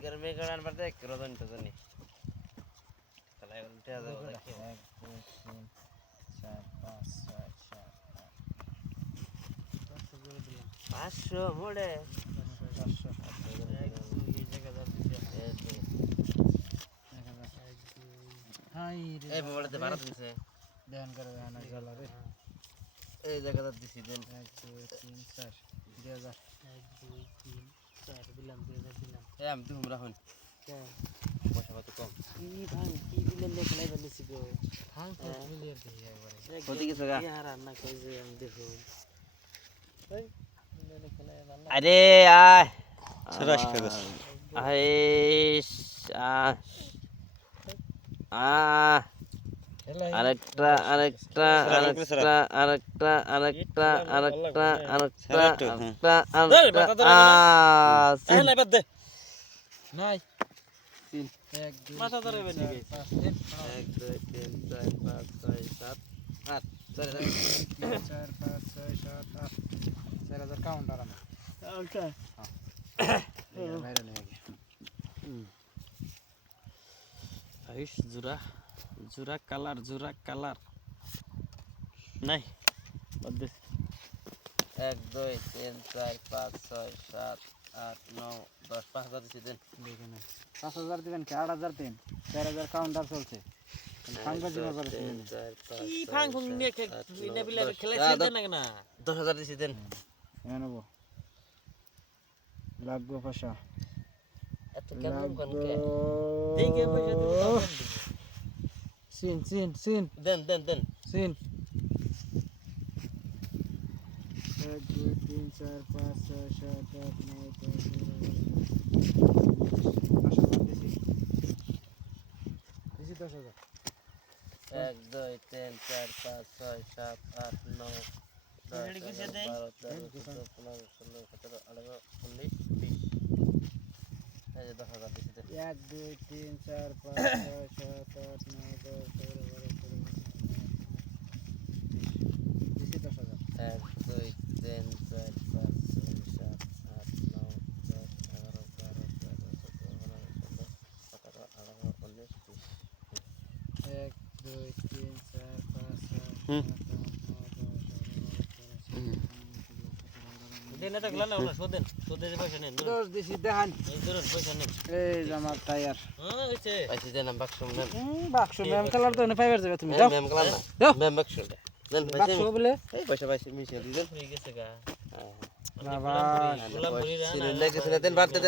একের মেয়ে আনবার দেখ রজন টজনি তাহলে উল্টে যাবে দেখি 1 2 3 4 5 6 7 500 মোড়ে 500 এই জায়গা দিছে হাই রে এই মোবাইলতে ভাড়া দিছে ধ্যান করে ধ্যান জ্বালা রে এই জায়গাটা দিছি দেন 1 2 3 4 2000 1 2 3 4 দিলাম 2000 দিলাম এই আমি তুমি রাখুন কে পয়সা কত কম কি ভাঙ কি দিলেন লে খেলাই বলেছি গো ভাঙ তো মিলিয়ে দিই একবারে কত কিছু গা আর রান্না কই যে আমি দেখো এই দিলেন খেলাই রান্না আরে আয় সরাস কাগজ আইস আরেকটা আরেকটা আরেকটা আরেকটা আরেকটা আরেকটা আরেকটা আরেকটা আরেকটা নাই বাদ দে নাই তিন 1 2 মাথা ধরে বেনি গে 1 2 3 4 5 6 7 8 4 5 6 7 8 4000 কাউন্টার আমি ওকে বাইরে নিয়ে গিয়ে আইস জুরা কালার নাই বাদ দে 1 2 3 4 5 6 7 8 9 10 5000 দিছি দেন দেখে না 5000 দিবেন কি 8000 দেন 4000 কাউন্টার চলছে ফাঙ্গা জিমা করে দিবেন কি ফাং ফুং নিয়ে নিয়ে বিলে খেলাই ছেড়ে না না 10000 দিছি দেন নেব লাগবে পয়সা এত কেমন কোন কে দেখে পয়সা দিব সিন দেন দেন দেন সিন 1 2 3 4 5 6 7 8 9 10 11 1 2 3 4 5 6 7 8 9 Ready করে দেই 12 13 14 15 16 17 18 19 20 এই যে 10000 দিছি দেন 1 2 3 4 5 6 7 8 9 10 11 12 13 1 2 3 4 5 6 7 8 9 10 11 12 13 14 15 16 17 18 19 20 1 2 3 4 5 6 হুম। 7 দেন এটা গলা না ওটা শোধে যে পয়সা নেন 10 দিছি দেখান এই ধরুন পয়সা নেন এই জামার টায়ার হ্যাঁ হইছে পাইছি দেন বাক্স নেন বাক্স ম্যাম কালার তো এনে পাইবার যাবে তুমি যাও ম্যাম কালাম না যাও। ম্যাম বাক্স দেন বাক্স পাইছি বলে এই পয়সা পাইছি মিশে দিলেন হয়ে গেছে গা বাবা গোলাম ভরি সিরিয়াল লাগে দেন বাদ দে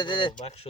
বাক্স